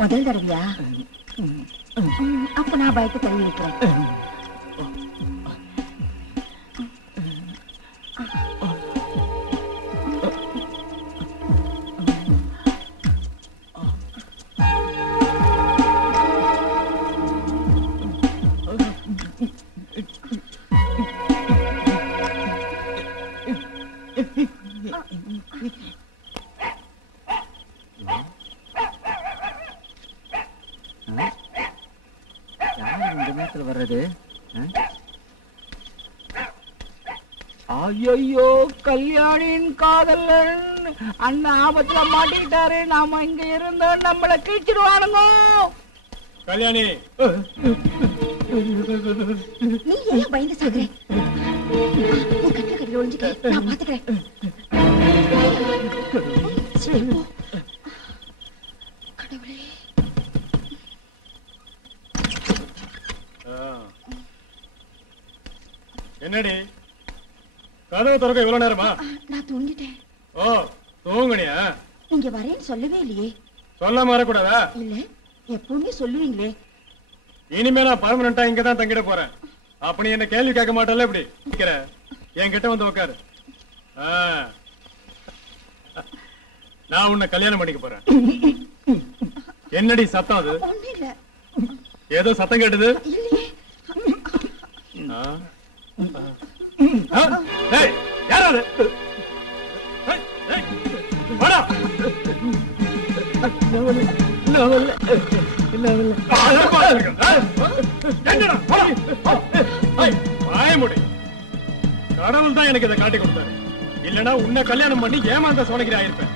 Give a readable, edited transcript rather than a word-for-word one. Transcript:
முதல் தடவையா? அப்ப நான் பயத்தை தள்ளி வைக்கிறேன். ஐயோ, கல்யாணின் காதலன் அந்த ஆபத்துல மாட்டிக்கிட்டாரு. நாம இங்க இருந்தோம், நம்மளை கிழிச்சிடுவானுங்க. கல்யாணி, நீ ஏன் பயந்து சாகுறேன்? கட்டில கட்டில ஒளிஞ்சுக்க, நான் பாத்துக்கிறேன். கடவுளே, என்னடி கதவு திறக்க இவ்வளவு நேரமா? நான் தூங்கிட்டேன். ஓ, தூங்குனியா? நீங்க வரேன்னு சொல்லவே இல்லையே. சொல்லாம வரக்கூடாதா? இல்ல, எப்பவுமே சொல்லுவீங்களே. இனிமே நான் பர்மனண்டா இங்கதான் தங்கிட போறேன். அப்ப நீ என்ன கேள்வி கேட்க மாட்டல? எப்படி என்கிட்ட வந்து உட்காரு. நான் உன்னை கல்யாணம் பண்ணிக்க போறேன். என்னடி சத்தம் அது? ஏதோ சத்தம் கேட்டது. யாராவது கடவுள் தான் எனக்கு இதை காட்டி கொடுத்தாரு. இல்லன்னா உன்னை கல்யாணம் பண்ணி ஏமாந்த சோனகிரி ஆயிருப்பேன்.